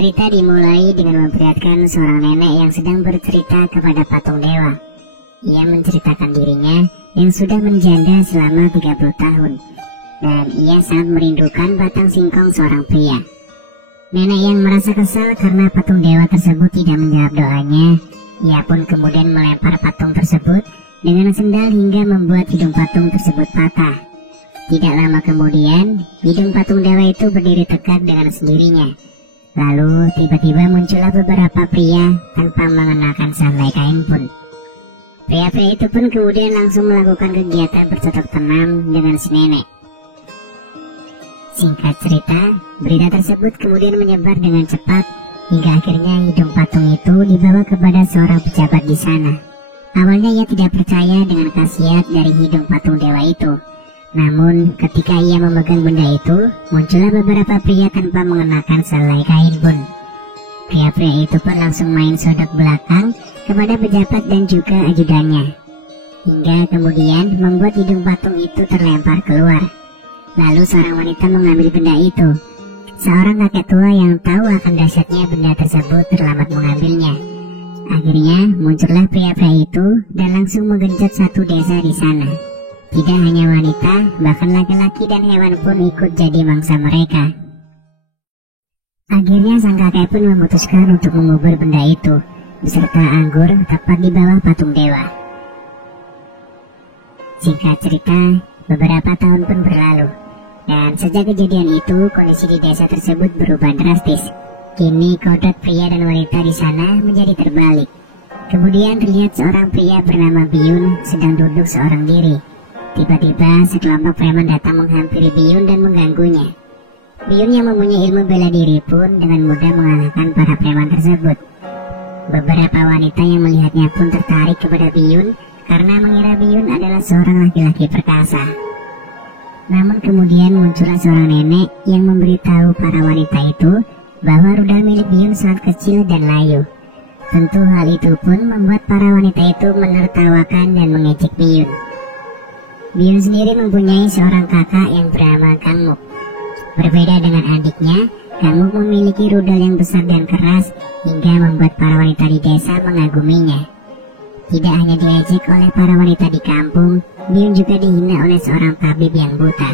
Cerita dimulai dengan memperlihatkan seorang nenek yang sedang bercerita kepada patung dewa. Ia menceritakan dirinya yang sudah menjanda selama 30 tahun, dan ia sangat merindukan batang singkong seorang pria. Nenek yang merasa kesal karena patung dewa tersebut tidak menjawab doanya, ia pun kemudian melempar patung tersebut dengan sendal hingga membuat hidung patung tersebut patah. Tidak lama kemudian, hidung patung dewa itu berdiri tegak dengan sendirinya. Lalu tiba-tiba muncullah beberapa pria tanpa mengenakan sehelai kain pun. Pria-pria itu pun kemudian langsung melakukan kegiatan bercocok tanam dengan si nenek. Singkat cerita, berita tersebut kemudian menyebar dengan cepat hingga akhirnya hidung patung itu dibawa kepada seorang pejabat di sana. Awalnya ia tidak percaya dengan khasiat dari hidung patung dewa itu. Namun ketika ia memegang benda itu, muncullah beberapa pria tanpa mengenakan sehelai kain pun. Pria-pria itu pun langsung main sodok belakang kepada pejabat dan juga ajudannya, hingga kemudian membuat hidung patung itu terlempar keluar. Lalu seorang wanita mengambil benda itu. Seorang kakek tua yang tahu akan dahsyatnya benda tersebut terlambat mengambilnya. Akhirnya muncullah pria-pria itu dan langsung menggenjot satu desa di sana. Tidak hanya wanita, bahkan laki-laki dan hewan pun ikut jadi mangsa mereka. Akhirnya sang kakek pun memutuskan untuk mengubur benda itu beserta anggur tepat di bawah patung dewa. Singkat cerita, beberapa tahun pun berlalu, dan sejak kejadian itu kondisi di desa tersebut berubah drastis. Kini kodrat pria dan wanita di sana menjadi terbalik. Kemudian terlihat seorang pria bernama Biyun sedang duduk seorang diri. Tiba-tiba sekelompok preman datang menghampiri Biyun dan mengganggunya. Biyun yang mempunyai ilmu bela diri pun dengan mudah mengalahkan para preman tersebut. Beberapa wanita yang melihatnya pun tertarik kepada Biyun karena mengira Biyun adalah seorang laki-laki perkasa. Namun kemudian muncullah seorang nenek yang memberitahu para wanita itu bahwa rudal milik Biyun sangat kecil dan layu. Tentu hal itu pun membuat para wanita itu menertawakan dan mengejek Biyun. Biyun sendiri mempunyai seorang kakak yang bernama Gangmuk. Berbeda dengan adiknya, Gangmuk memiliki rudal yang besar dan keras hingga membuat para wanita di desa mengaguminya. Tidak hanya diejek oleh para wanita di kampung, Biyun juga dihina oleh seorang tabib yang buta.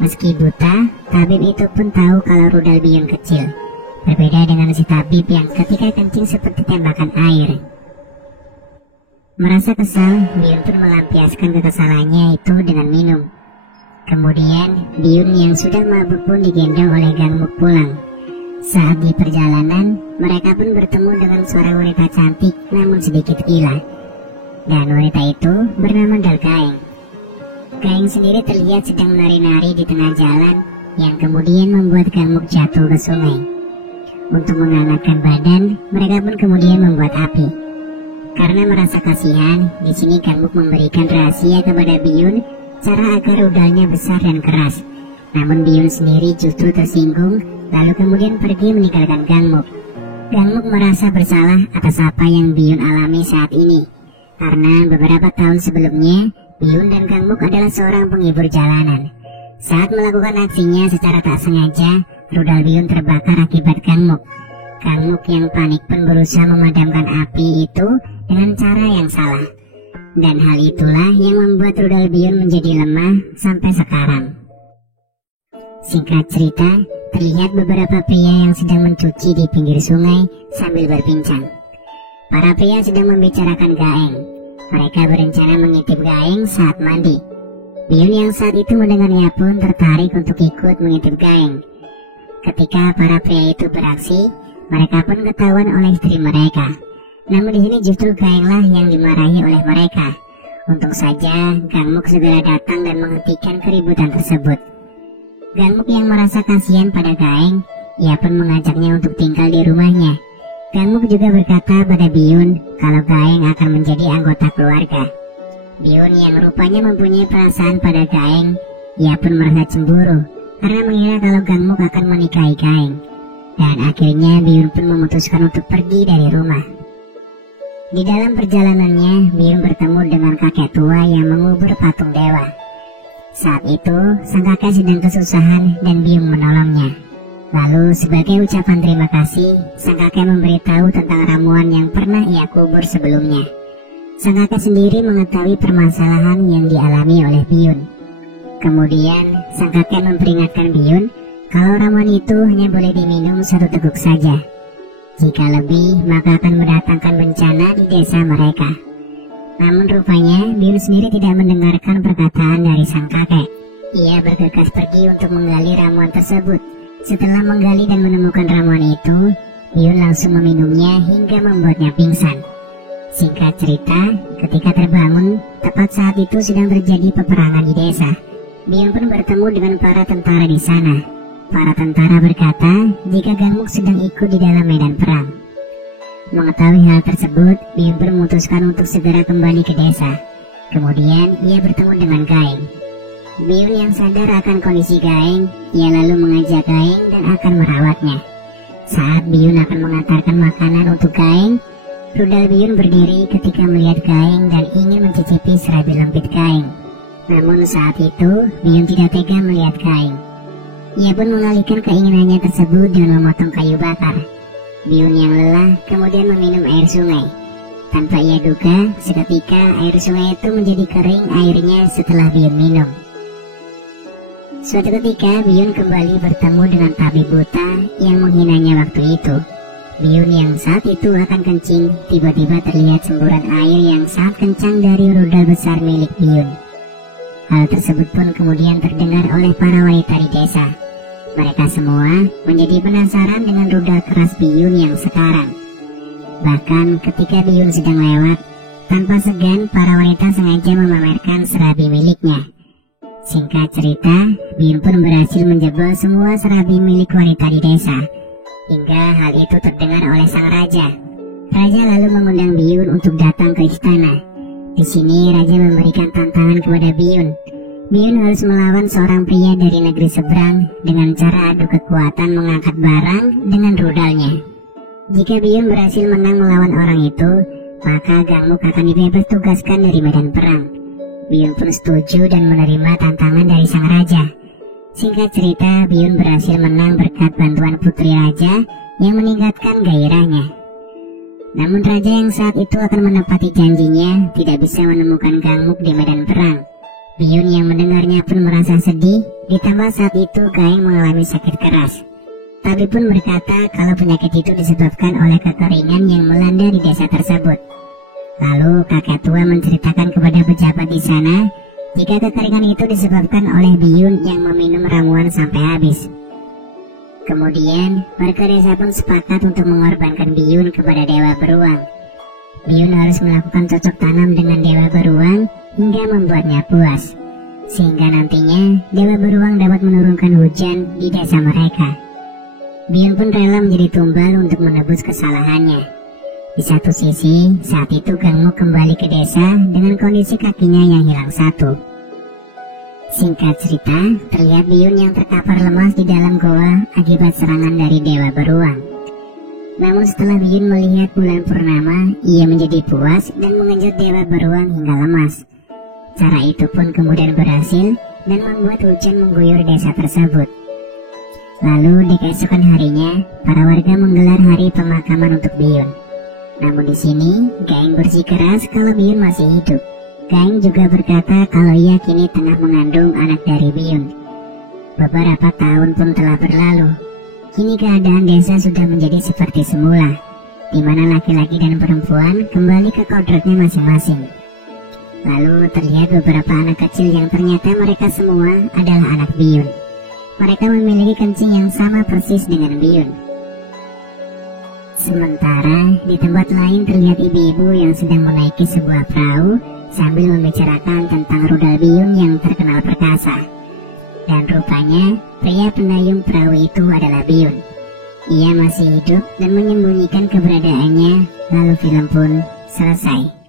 Meski buta, tabib itu pun tahu kalau rudal Biyun kecil. Berbeda dengan si tabib yang ketika kencing seperti tembakan air. Merasa kesal, Biyun pun melampiaskan kekesalannya itu dengan minum. Kemudian, Biyun yang sudah mabuk pun digendong oleh Gangmuk pulang. Saat di perjalanan, mereka pun bertemu dengan seorang wanita cantik namun sedikit gila. Dan wanita itu bernama Dalgaeng. Gaeng sendiri terlihat sedang menari-nari di tengah jalan, yang kemudian membuat Gangmuk jatuh ke sungai. Untuk menghangatkan badan, mereka pun kemudian membuat api. Karena merasa kasihan, di sini Gangmuk memberikan rahasia kepada Biyun cara agar rudalnya besar dan keras. Namun Biyun sendiri justru tersinggung, lalu kemudian pergi meninggalkan Gangmuk. Gangmuk merasa bersalah atas apa yang Biyun alami saat ini. Karena beberapa tahun sebelumnya, Biyun dan Gangmuk adalah seorang penghibur jalanan. Saat melakukan aksinya secara tak sengaja, rudal Biyun terbakar akibat Gangmuk. Gangmuk yang panik pun berusaha memadamkan api itu dengan cara yang salah. Dan hal itulah yang membuat rudal Biyun menjadi lemah sampai sekarang. Singkat cerita, terlihat beberapa pria yang sedang mencuci di pinggir sungai sambil berbincang. Para pria sedang membicarakan Gaeng. Mereka berencana mengintip Gaeng saat mandi. Biyun yang saat itu mendengarnya pun tertarik untuk ikut mengintip Gaeng. Ketika para pria itu beraksi, mereka pun ketahuan oleh istri mereka. Namun di sini justru Gaenglah yang dimarahi oleh mereka. Untung saja Gangmuk segera datang dan menghentikan keributan tersebut. Gangmuk yang merasa kasihan pada Gaeng, ia pun mengajaknya untuk tinggal di rumahnya. Gangmuk juga berkata pada Biyun kalau Gaeng akan menjadi anggota keluarga. Biyun yang rupanya mempunyai perasaan pada Gaeng, ia pun merasa cemburu karena mengira kalau Gangmuk akan menikahi Gaeng. Dan akhirnya Biyun pun memutuskan untuk pergi dari rumah. Di dalam perjalanannya, Biyun bertemu dengan kakek tua yang mengubur patung dewa. Saat itu, sang kakek sedang kesusahan dan Biyun menolongnya. Lalu sebagai ucapan terima kasih, sang kakek memberitahu tentang ramuan yang pernah ia kubur sebelumnya. Sang kakek sendiri mengetahui permasalahan yang dialami oleh Biyun. Kemudian sang kakek memperingatkan Biyun kalau ramuan itu hanya boleh diminum 1 teguk saja. Jika lebih, maka akan mendatangkan bencana di desa mereka. Namun rupanya Biyun sendiri tidak mendengarkan perkataan dari sang kakek. Ia bergegas pergi untuk menggali ramuan tersebut. Setelah menggali dan menemukan ramuan itu, Biyun langsung meminumnya hingga membuatnya pingsan. Singkat cerita, ketika terbangun, tepat saat itu sedang terjadi peperangan di desa. Biyun pun bertemu dengan para tentara di sana. Para tentara berkata jika Gangmuk sedang ikut di dalam medan perang. Mengetahui hal tersebut, Biyun pun memutuskan untuk segera kembali ke desa. Kemudian ia bertemu dengan Gaeng. Biyun yang sadar akan kondisi Gaeng, ia lalu mengajak Gaeng dan akan merawatnya. Saat Biyun akan mengantarkan makanan untuk Gaeng, rudal Biyun berdiri ketika melihat Gaeng dan ingin mencicipi serabi lempit Gaeng. Namun saat itu, Biyun tidak tega melihat Gaeng. Ia pun mengalihkan keinginannya tersebut dengan memotong kayu bakar. Biyun yang lelah kemudian meminum air sungai. Tanpa ia duga, seketika air sungai itu menjadi kering airnya setelah Biyun minum. Suatu ketika Biyun kembali bertemu dengan tabib buta yang menghinanya waktu itu. Biyun yang saat itu akan kencing, tiba-tiba terlihat semburan air yang sangat kencang dari rudal besar milik Biyun. Hal tersebut pun kemudian terdengar oleh para wanita di desa. Mereka semua menjadi penasaran dengan rudal keras Biyun yang sekarang. Bahkan ketika Biyun sedang lewat, tanpa segan para wanita sengaja memamerkan serabi miliknya. Singkat cerita, Biyun pun berhasil menjebol semua serabi milik wanita di desa, hingga hal itu terdengar oleh sang raja. Raja lalu mengundang Biyun untuk datang ke istana. Di sini raja memberikan tantangan kepada Biyun. Biyun harus melawan seorang pria dari negeri seberang dengan cara adu kekuatan mengangkat barang dengan rudalnya. Jika Biyun berhasil menang melawan orang itu, maka Gangmuk akan dibebas tugaskan dari medan perang. Biyun pun setuju dan menerima tantangan dari sang raja. Singkat cerita, Biyun berhasil menang berkat bantuan putri raja yang meningkatkan gairahnya. Namun raja yang saat itu akan menepati janjinya tidak bisa menemukan Gangmuk di medan perang. Biyun yang mendengarnya pun merasa sedih, ditambah saat itu Gaeng mengalami sakit keras. Tabib pun berkata kalau penyakit itu disebabkan oleh kekeringan yang melanda di desa tersebut. Lalu kakek tua menceritakan kepada pejabat di sana jika kekeringan itu disebabkan oleh Biyun yang meminum ramuan sampai habis. Kemudian warga desa pun sepakat untuk mengorbankan Biyun kepada Dewa Beruang. Biyun harus melakukan cocok tanam dengan Dewa Beruang hingga membuatnya puas, sehingga nantinya Dewa Beruang dapat menurunkan hujan di desa mereka. Biyun pun rela menjadi tumbal untuk menebus kesalahannya. Di satu sisi, saat itu Gangmuk kembali ke desa dengan kondisi kakinya yang hilang satu. Singkat cerita, terlihat Biyun yang terkapar lemas di dalam goa akibat serangan dari Dewa Beruang. Namun setelah Biyun melihat bulan purnama, ia menjadi puas dan mengenjot Dewa Beruang hingga lemas. Cara itu pun kemudian berhasil dan membuat hujan mengguyur desa tersebut. Lalu di keesokan harinya, para warga menggelar hari pemakaman untuk Biyun. Namun di sini, Gaeng bersikeras kalau Biyun masih hidup. Gaeng juga berkata kalau ia kini tengah mengandung anak dari Biyun. Beberapa tahun pun telah berlalu. Kini keadaan desa sudah menjadi seperti semula, di mana laki-laki dan perempuan kembali ke kodratnya masing-masing. Lalu terlihat beberapa anak kecil yang ternyata mereka semua adalah anak Biyun. Mereka memiliki kencing yang sama persis dengan Biyun. Sementara di tempat lain terlihat ibu-ibu yang sedang menaiki sebuah perahu sambil membicarakan tentang rudal Biyun yang terkenal perkasa. Dan rupanya pria pendayung perahu itu adalah Biyun. Ia masih hidup dan menyembunyikan keberadaannya, lalu film pun selesai.